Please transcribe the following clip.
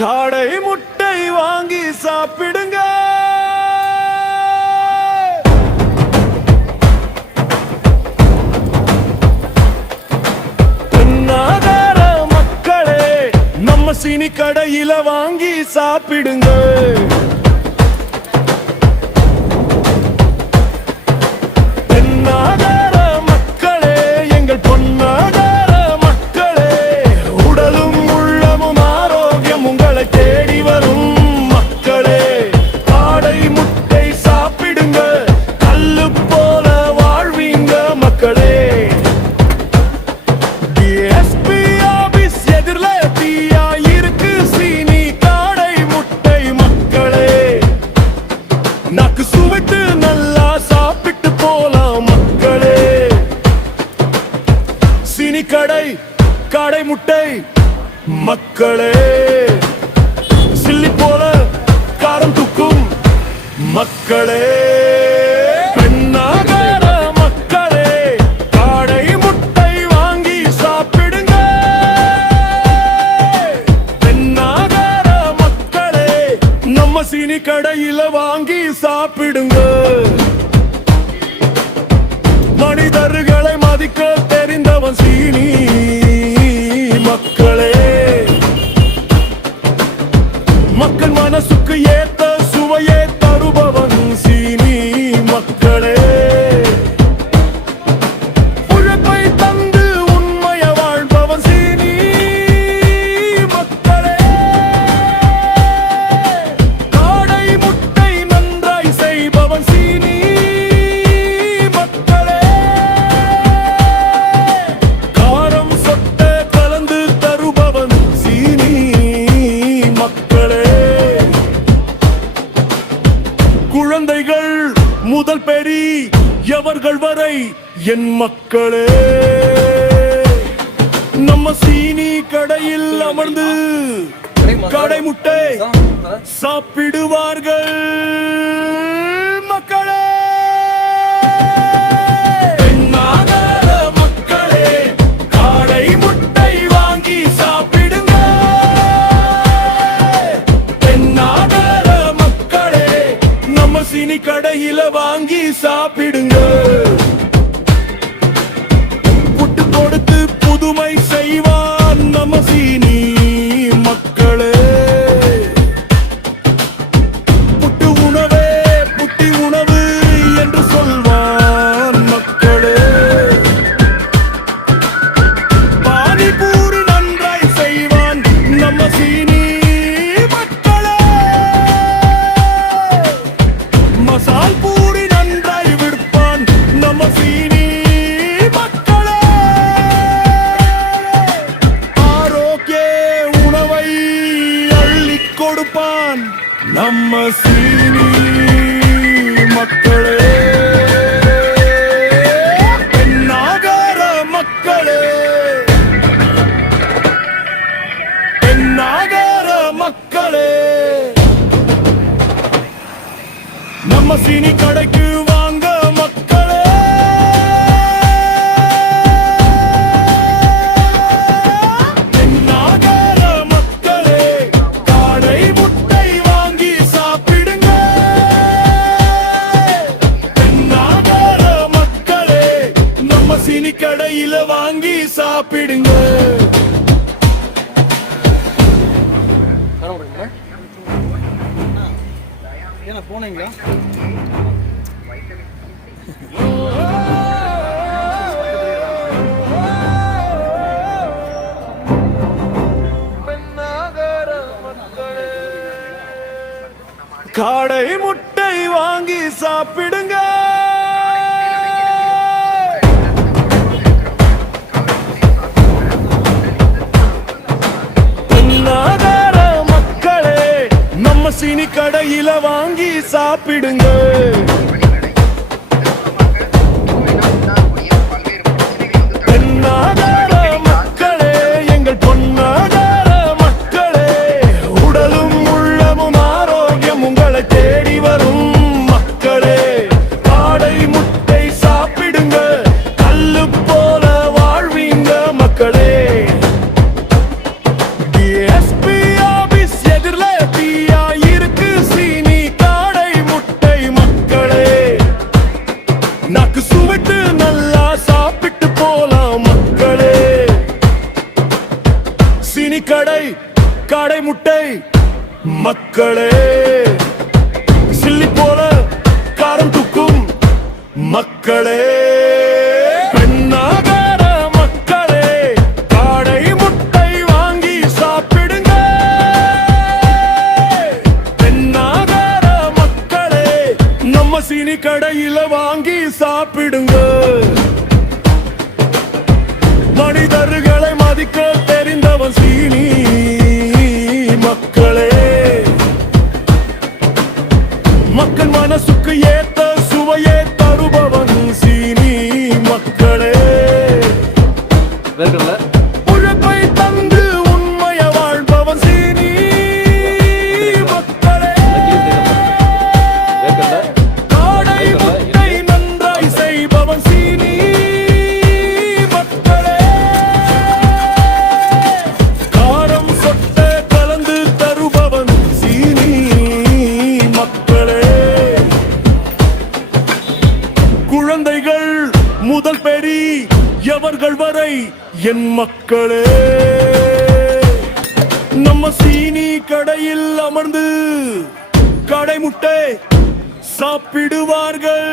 காடை முட்டை வாங்கி சாப்பிடுங்க. பெண்ணாதார மக்களே, நம்ம சீனி கடையில வாங்கி சாப்பிடுங்க. பெண்ணாதார மக்களே, எங்கள் பொன்னாதார மக்களே, உடலும் உள்ளமும் ஆரோக்கியம் உங்களை தேடி வரும் மக்களே. காடை முட்டை சாப்பிடுங்க, கல்லு போல வாழ்வீங்க மக்களே. DSP ஆபீஸ் எதிரில தீயா இருக்கு சீனி காடை முட்டை மக்களே. நாக்கு சுவைத்து நல்லா சாப்பிட்டு போலாம் மக்களே. சீனி கடை காடை முட்டை மக்களே, சில்லி போல காரம் தூக்கும் மக்களே. பெண்ணாதார மக்களே, காடை முட்டை வாங்கி சாப்பிடுங்க. பெண்ணாதார மக்களே, நம்ம சீனி கடையில வாங்கி சாப்பிடுங்க. மனிதர்களை மதிக்க தெரிந்தவன் சீனி மக்களே. மக்கள் மனசுக்கு ஏத்த சுவையே தருபவன் சீனி மக்களே. உழைப்பை தந்து உண்மைய வாழ்பவன் சீனி மக்களே. காடை முட்டை நன்றாய் செய்பவன் சீனி மக்களே. காரம் சொட்ட கலந்து தருபவன் சீனி மக்களே. குழந்தைகள் முதல் பெரியவர்கள் வரை என் மக்களே, நம்ம சீனி கடையில் அமர்ந்து கடை முட்டை சாப்பிடுவார்கள் மக்களே. பெண்ணாதார மக்களே, காடை முட்டை வாங்கி சாப்பிடுங்க. பெண்ணாதார மக்களே, நம்ம சீனி கடையில வாங்கி சாப்பிடுங்க. புட்டு கொடுத்து புதுமை செய்வான் நம்ம சீனி மக்களே. புட்டு உணவே புட்டி உணவு என்று சொல்வான் மக்களே. பானிபூரி நன்றாய் செய்வான் நம்ம சீனி மக்களே. மசால் பூரி நன்றாய் விற்பான் நம்ம சீனி மக்களே. ஆரோக்கிய உணவை அள்ளிக் கொடுப்பான் நம்ம சீனி மக்களே. பெண்ணாதார மக்களே, பெண்ணாதார மக்களே, நம்ம சீனி கடைக்கு வாங்க மக்களே. பெண்ணாதார மக்களே, காடை முட்டை வாங்கி சாப்பிடுங்க. பெண்ணாதார மக்களே, நம்ம சீனி கடையில வாங்கி சாப்பிடுங்க. போனீங்களா? காடை முட்டை வாங்கி சாப்பிடுங்க. பெண்ணாதார மக்களே, நம்ம சீனி கடையில வாங்கி சாப்பிடுங்க. பெண்ணாதார மக்களே, எங்கள் பொன்னாதார மக்களே, உடலும் உள்ளமும் ஆரோக்கியம் உங்களை தேடி வரும் மக்களே. காடை முட்டை சாப்பிடுங்க, கல்லு போல வாழ்வீங்க மக்களே. DSP ஆபீஸ் கடை கடை முட்டை மக்களே, சில்லி போல காரம் துக்கும் மக்களே, பெண்ணாகார மக்களே, காடை முட்டை வாங்கி சாப்பிடுங்க. பெண்ணாகார மக்களே, நம்ம சீனி கடையில வாங்கி சாப்பிடுங்க. மனிதர்களை மதிக்க தெரிந்தவன் சீனி மக்களே, மக்கள் மனசுக்கு ஏத்த சுவையே தருபவன் சீனி மக்களே. வேர்க்கடலை உழைப்பை தந்து உண்மைய வாழ்பவன் சீனி மக்களே. வேர்க்கடலை காடை முட்டை நன்றாய் செய்பவன் சீனி மக்களே. காரம் சொட்ட கலந்து தருபவன் சீனி மக்களே. குழந்தைகள் முதல் பெரி எவர்கள் வரை என் மக்களே, நம்ம சீனி கடையில் அமர்ந்து கடை முட்டை சாப்பிடுவார்கள்.